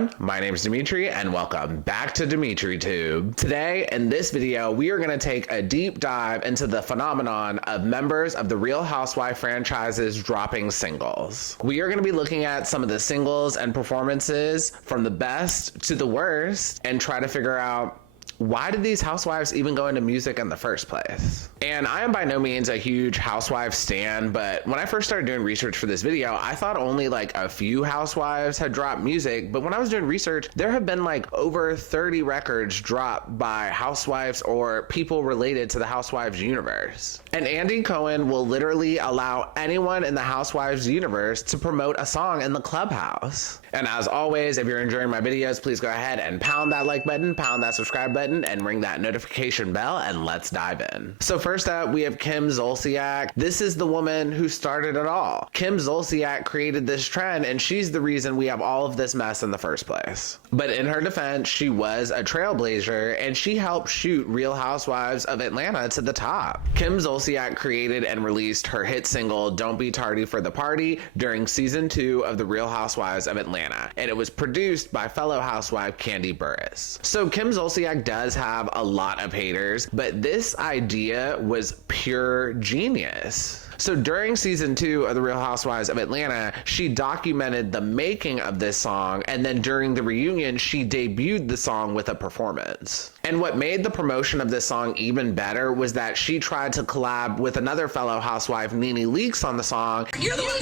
everyone, my name is Dimitri and welcome back to DimitriTube. Today in this video we are going to take a deep dive into the phenomenon of members of the Real Housewives franchises dropping singles. We are going to be looking at some of the singles and performances from the best to the worst and try to figure out why did these housewives even go into music in the first place? And I am by no means a huge housewives stan, but when I first started doing research for this video, I thought only like a few housewives had dropped music. But when I was doing research, there have been like over 30 records dropped by housewives or people related to the housewives universe. And Andy Cohen will literally allow anyone in the housewives universe to promote a song in the clubhouse. And as always, if you're enjoying my videos, please go ahead and pound that like button, pound that subscribe button, and ring that notification bell, and let's dive in. So first up, we have Kim Zolciak. This is the woman who started it all. Kim Zolciak created this trend, and she's the reason we have all of this mess in the first place. But in her defense, she was a trailblazer, and she helped shoot Real Housewives of Atlanta to the top. Kim Zolciak created and released her hit single, Don't Be Tardy for the Party, during season 2 of the Real Housewives of Atlanta, and it was produced by fellow housewife Kandi Burruss. So Kim Zolciak does have a lot of haters, but this idea was pure genius. So during season 2 of The Real Housewives of Atlanta, she documented the making of this song, and then during the reunion, she debuted the song with a performance. And what made the promotion of this song even better was that she tried to collab with another fellow housewife, NeNe Leakes, on the song. You look,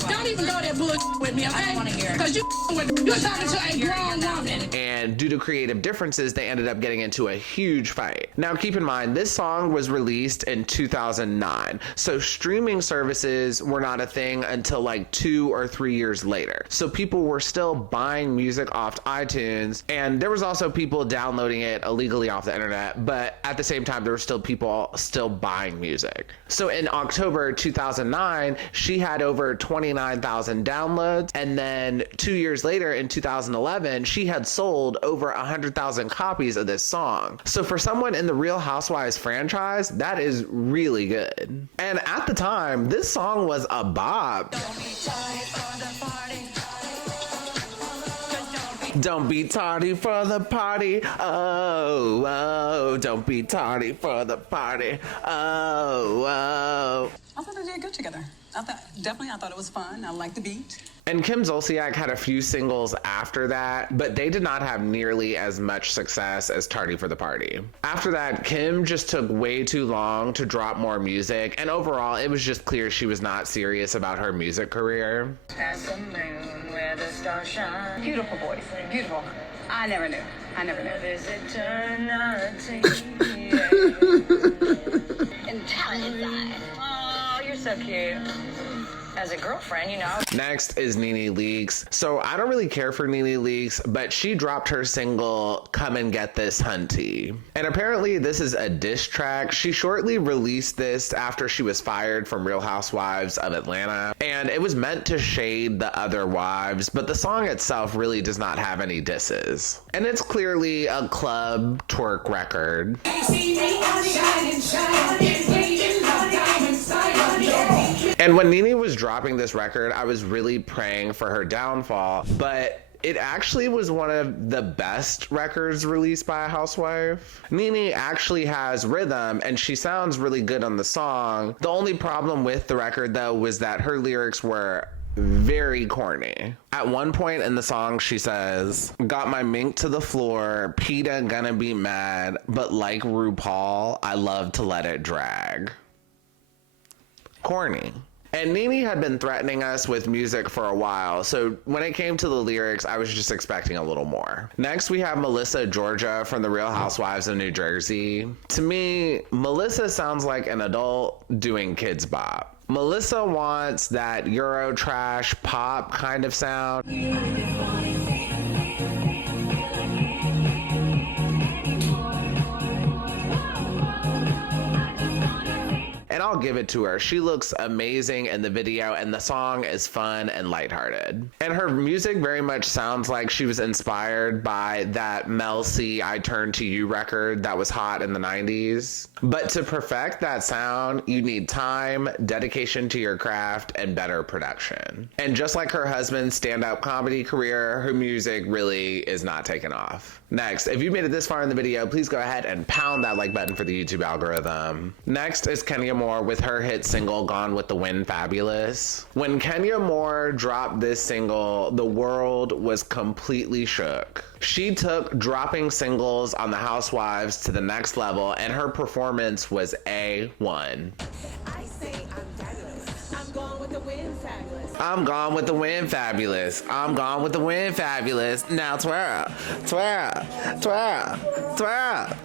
don't even go that bullshit with me, okay? Because you're talking to a grown woman. And due to creative differences, they ended up getting into a huge fight. Now keep in mind, this song was released in 2009, so streaming services were not a thing until like 2 or 3 years later. So people were still buying music off iTunes, and there was also people downloading it illegally off the internet, but at the same time there were still people still buying music. So in October 2009, she had over 29,000 downloads, and then 2 years later in 2011, she had sold over 100,000 copies of this song. So for someone in the Real Housewives franchise, that is really good. And at the time, this song was a bop. Don't be tardy for the party. Oh, oh, don't be tardy for the party. Oh, oh. I thought they did good together. I thought it was fun. I liked the beat. And Kim Zolciak had a few singles after that, but they did not have nearly as much success as Tardy for the Party. After that, Kim just took way too long to drop more music, and overall, it was just clear she was not serious about her music career. As the moon where the stars shine. Beautiful voice. Beautiful. I never knew. There's eternity. And talent inside. Oh, you're so cute. As a girlfriend, you know. Next is NeNe Leakes. So I don't really care for NeNe Leakes, but she dropped her single, Come and Get This Hunty. And apparently this is a diss track. She shortly released this after she was fired from Real Housewives of Atlanta. And it was meant to shade the other wives, but the song itself really does not have any disses. And it's clearly a club twerk record. And when NeNe was dropping this record, I was really praying for her downfall, but it actually was one of the best records released by a housewife. NeNe actually has rhythm and she sounds really good on the song. The only problem with the record though was that her lyrics were very corny. At one point in the song, she says, got my mink to the floor, PETA gonna be mad, but like RuPaul, I love to let it drag. Corny. And NeNe had been threatening us with music for a while, so when it came to the lyrics, I was just expecting a little more. Next, we have Melissa Georgia from The Real Housewives of New Jersey. To me, Melissa sounds like an adult doing Kids Bop. Melissa wants that Euro trash pop kind of sound. And and I'll give it to her. She looks amazing in the video, and the song is fun and lighthearted. And her music very much sounds like she was inspired by that Mel C I Turn to You record that was hot in the 90s. But to perfect that sound, you need time, dedication to your craft, and better production. And just like her husband's stand-up comedy career, her music really is not taking off. Next, if you made it this far in the video, please go ahead and pound that like button for the YouTube algorithm. Next is Kenya Moore with her hit single Gone with the Wind Fabulous. When Kenya Moore dropped this single, the world was completely shook. She took dropping singles on the Housewives to the next level, and her performance was A1. I say I'm fabulous. I'm gone with the wind fabulous. I'm gone with the wind fabulous. I'm gone with the wind fabulous. Now twirl, twirl, twirl, twirl.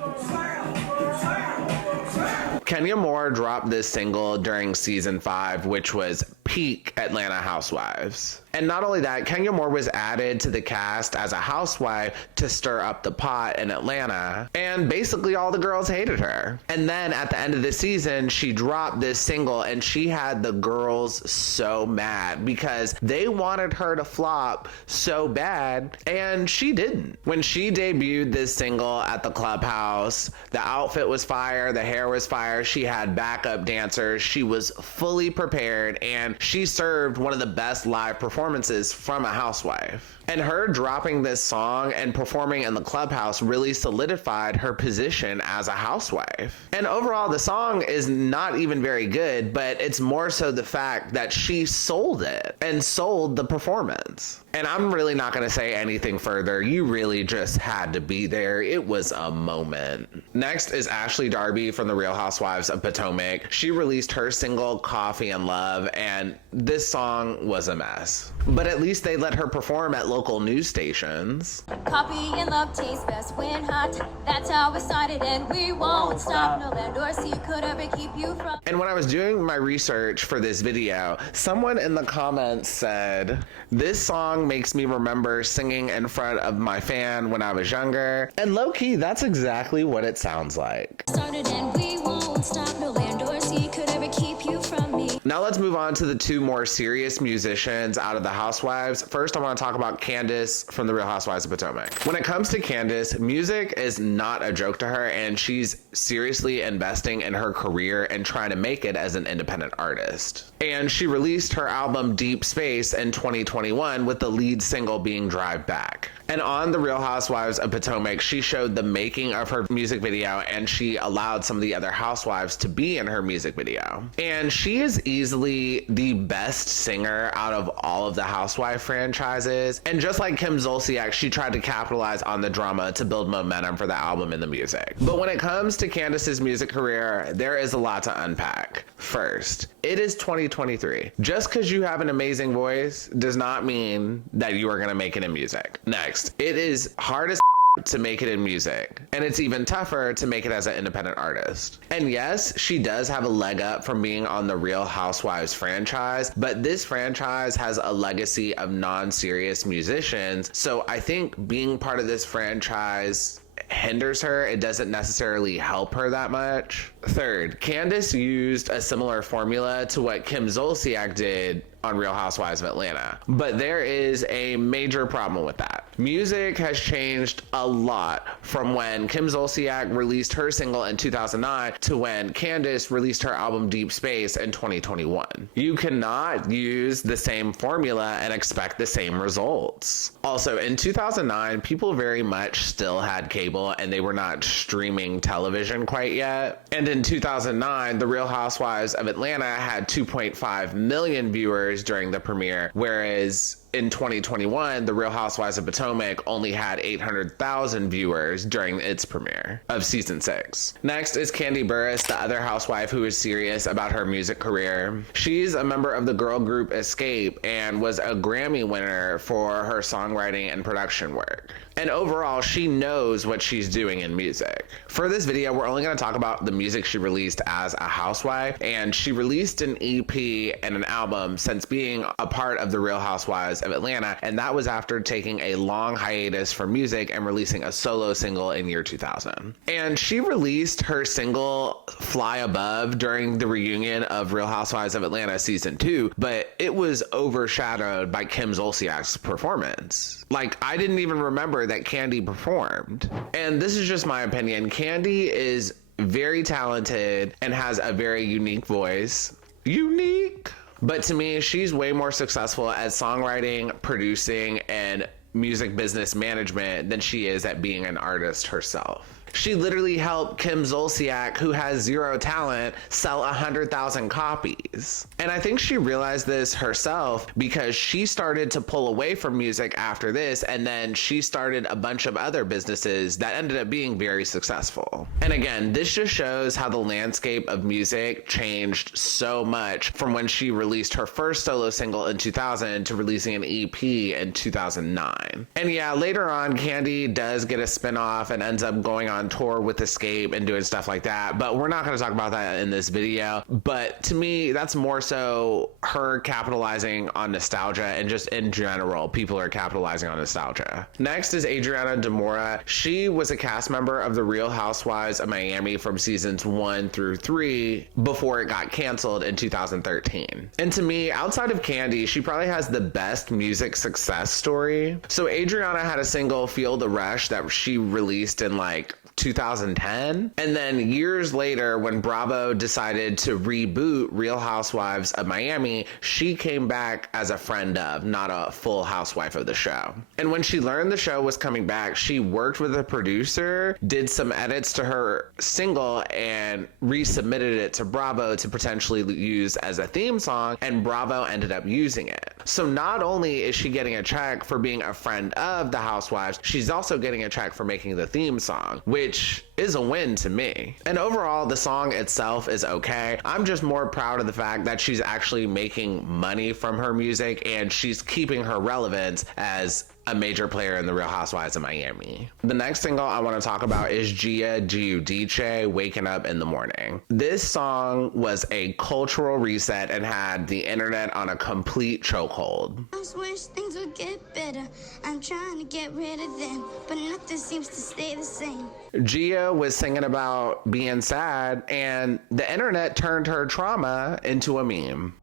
Kenya Moore dropped this single during season 5, which was peak Atlanta Housewives. And not only that, Kenya Moore was added to the cast as a housewife to stir up the pot in Atlanta, and basically all the girls hated her. And then at the end of the season, she dropped this single, and she had the girls so mad because they wanted her to flop so bad, and she didn't. When she debuted this single at the clubhouse, the outfit was fire, the hair was fire, she had backup dancers, she was fully prepared, and she served one of the best live performances from a housewife. And her dropping this song and performing in the clubhouse really solidified her position as a housewife. And overall, the song is not even very good, but it's more so the fact that she sold it and sold the performance. And I'm really not going to say anything further. You really just had to be there. It was a moment. Next is Ashley Darby from The Real Housewives of Potomac. She released her single Coffee and Love, and this song was a mess. But at least they let her perform at local news stations. Coffee and love tastes best when hot. That's how it started, and we won't stop. No land or sea could ever keep you from. And when I was doing my research for this video, someone in the comments said, this song makes me remember singing in front of my fan when I was younger. And low-key, that's exactly what it sounds like. Started and we won't stop. No land or sea could ever keep you from me. Now let's move on to the two more serious musicians out of the Housewives. First, I want to talk about Candace from The Real Housewives of Potomac. When it comes to Candace, music is not a joke to her, and she's seriously investing in her career and trying to make it as an independent artist. And she released her album Deep Space in 2021 with the lead single being Drive Back. And on The Real Housewives of Potomac, she showed the making of her music video, and she allowed some of the other housewives to be in her music video. And she is easily the best singer out of all of the Housewife franchises. And just like Kim Zolciak, she tried to capitalize on the drama to build momentum for the album and the music. But when it comes to Candace's music career, there is a lot to unpack. First, it is 2023. Just because you have an amazing voice does not mean that you are going to make it in music. Next, it is hard as to make it in music, and it's even tougher to make it as an independent artist. And yes, she does have a leg up from being on the Real Housewives franchise, but this franchise has a legacy of non-serious musicians, so I think being part of this franchise hinders her. It doesn't necessarily help her that much. Third, Candace used a similar formula to what Kim Zolciak did on Real Housewives of Atlanta. But there is a major problem with that. Music has changed a lot from when Kim Zolciak released her single in 2009 to when Candace released her album Deep Space in 2021. You cannot use the same formula and expect the same results. Also, in 2009, people very much still had cable and they were not streaming television quite yet. And in 2009, The Real Housewives of Atlanta had 2.5 million viewers during the premiere, whereas in 2021, The Real Housewives of Potomac only had 800,000 viewers during its premiere of season 6. Next is Kandi Burruss, the other housewife who is serious about her music career. She's a member of the girl group Escape and was a Grammy winner for her songwriting and production work. And overall, she knows what she's doing in music. For this video, we're only going to talk about the music she released as a housewife, and she released an EP and an album since being a part of the Real Housewives of Atlanta, and that was after taking a long hiatus from music and releasing a solo single in year 2000. And she released her single Fly Above during the reunion of Real Housewives of Atlanta season 2, but it was overshadowed by Kim Zolciak's performance. Like, I didn't even remember that Kandi performed. And this is just my opinion. Kandi is very talented and has a very unique voice. Unique? But to me, she's way more successful at songwriting, producing, and music business management than she is at being an artist herself. She literally helped Kim Zolciak, who has zero talent, sell 100,000 copies. And I think she realized this herself because she started to pull away from music after this, and then she started a bunch of other businesses that ended up being very successful. And again, this just shows how the landscape of music changed so much from when she released her first solo single in 2000 to releasing an EP in 2009. And yeah, later on, Kandi does get a spinoff and ends up going on tour with Escape and doing stuff like that, but we're not going to talk about that in this video. But to me, that's more so her capitalizing on nostalgia, and just in general, people are capitalizing on nostalgia. Next is Adriana De Moura. She was a cast member of the Real Housewives of Miami from seasons 1 through 3 before it got canceled in 2013. And to me, outside of Kandi, she probably has the best music success story. So Adriana had a single, Feel the Rush, that she released in like 2010. And then years later, when Bravo decided to reboot Real Housewives of Miami, she came back as a friend of, not a full housewife of the show. And when she learned the show was coming back, she worked with a producer, did some edits to her single, and resubmitted it to Bravo to potentially use as a theme song, and Bravo ended up using it. So not only is she getting a check for being a friend of the Housewives, she's also getting a check for making the theme song, which is a win to me. And overall, the song itself is okay. I'm just more proud of the fact that she's actually making money from her music, and she's keeping her relevance as a major player in the Real Housewives of Miami. The next single I want to talk about is Gia Giudice, Waking Up in the Morning. This song was a cultural reset and had the internet on a complete chokehold. I just wish things would get better. I'm trying to get rid of them, but nothing seems to stay the same. Gia was singing about being sad, and the internet turned her trauma into a meme.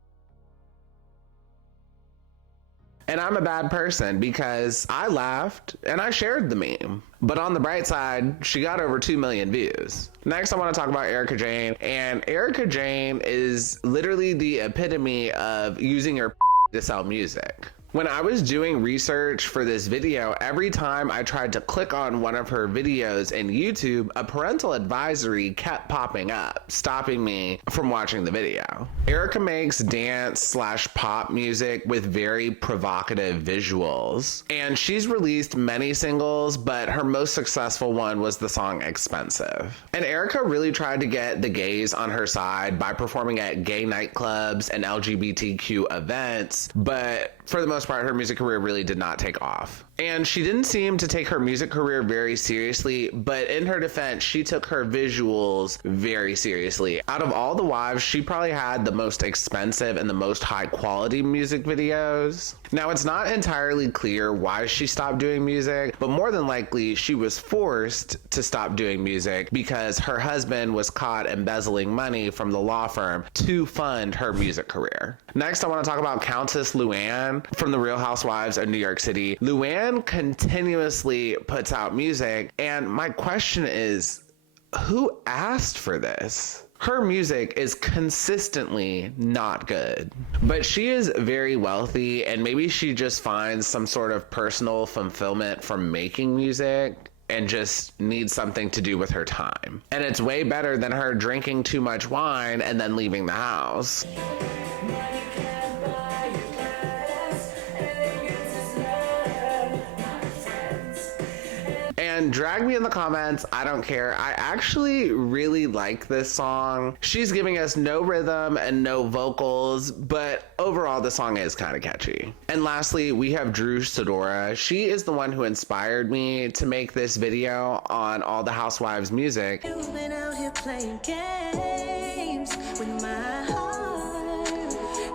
And I'm a bad person because I laughed and I shared the meme. But on the bright side, she got over 2 million views. Next, I want to talk about Erika Jayne. And Erika Jayne is literally the epitome of using your to sell music. When I was doing research for this video, every time I tried to click on one of her videos in YouTube, a parental advisory kept popping up, stopping me from watching the video. Erika makes dance/pop music with very provocative visuals, and she's released many singles, but her most successful one was the song Expensive. And Erika really tried to get the gays on her side by performing at gay nightclubs and LGBTQ events, but for the most part, her music career really did not take off. And she didn't seem to take her music career very seriously, but in her defense, she took her visuals very seriously. Out of all the wives, she probably had the most expensive and the most high quality music videos. Now, it's not entirely clear why she stopped doing music, but more than likely, she was forced to stop doing music because her husband was caught embezzling money from the law firm to fund her music career. Next, I want to talk about Countess Luann from the Real Housewives of New York City. Luann continuously puts out music, and my question is, who asked for this? Her music is consistently not good, but she is very wealthy, and maybe she just finds some sort of personal fulfillment from making music and just needs something to do with her time. And it's way better than her drinking too much wine and then leaving the house. And drag me in the comments, I don't care. I actually really like this song. She's giving us no rhythm and no vocals, but overall the song is kind of catchy. And lastly, we have Drew Sidora. She is the one who inspired me to make this video on all the Housewives music. You've been out here playing games with my heart.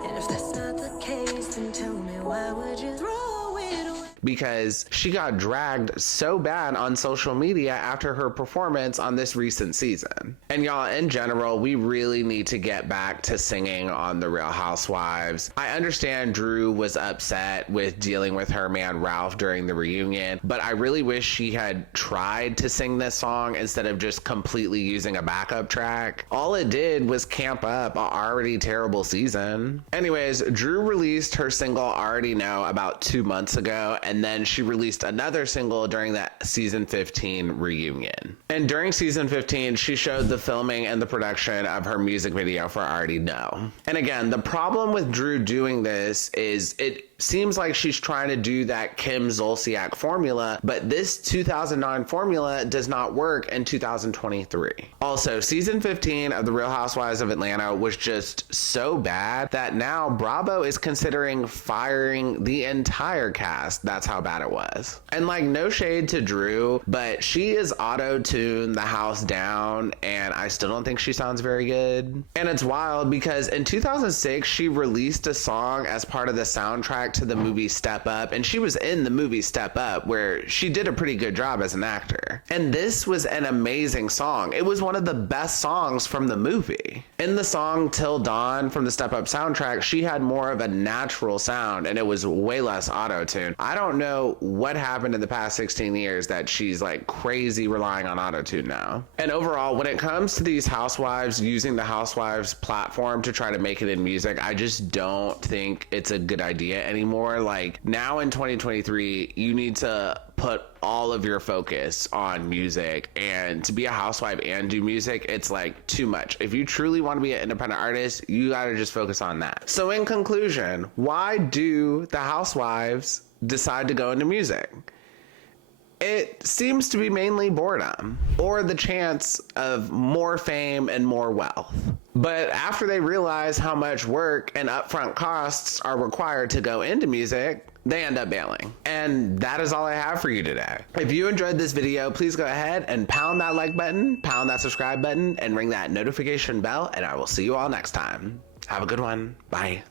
And if that's not the case, then tell me why would you throw it away? Because she got dragged so bad on social media after her performance on this recent season. And y'all, in general, we really need to get back to singing on The Real Housewives. I understand Drew was upset with dealing with her man Ralph during the reunion, but I really wish she had tried to sing this song instead of just completely using a backup track. All it did was camp up an already terrible season. Anyways, Drew released her single Already Know about 2 months ago, and then she released another single during that season 15 reunion. And during season 15, she showed the filming and the production of her music video for Already Know. And again, the problem with Drew doing this is it seems like she's trying to do that Kim Zolciak formula, but this 2009 formula does not work in 2023. Also, season 15 of The Real Housewives of Atlanta was just so bad that now Bravo is considering firing the entire cast. That's how bad it was. And like, no shade to Drew, but she is auto-tuned the house down, and I still don't think she sounds very good. And it's wild because in 2006, she released a song as part of the soundtrack to the movie Step Up, and she was in the movie Step Up, where she did a pretty good job as an actor. And this was an amazing song. It was one of the best songs from the movie. In the song Till Dawn from the Step Up soundtrack, she had more of a natural sound, and it was way less auto-tune. I don't know what happened in the past 16 years that she's like crazy relying on auto-tune now. And overall, when it comes to these housewives using the Housewives platform to try to make it in music, I just don't think it's a good idea anymore. Like, now in 2023, you need to put all of your focus on music, and to be a housewife and do music, it's like too much. If you truly want to be an independent artist, you gotta just focus on that. So in conclusion, why do the housewives decide to go into music? It seems to be mainly boredom or the chance of more fame and more wealth. But after they realize how much work and upfront costs are required to go into music, they end up bailing. And that is all I have for you today. If you enjoyed this video, please go ahead and pound that like button, pound that subscribe button, and ring that notification bell, and I will see you all next time. Have a good one. Bye.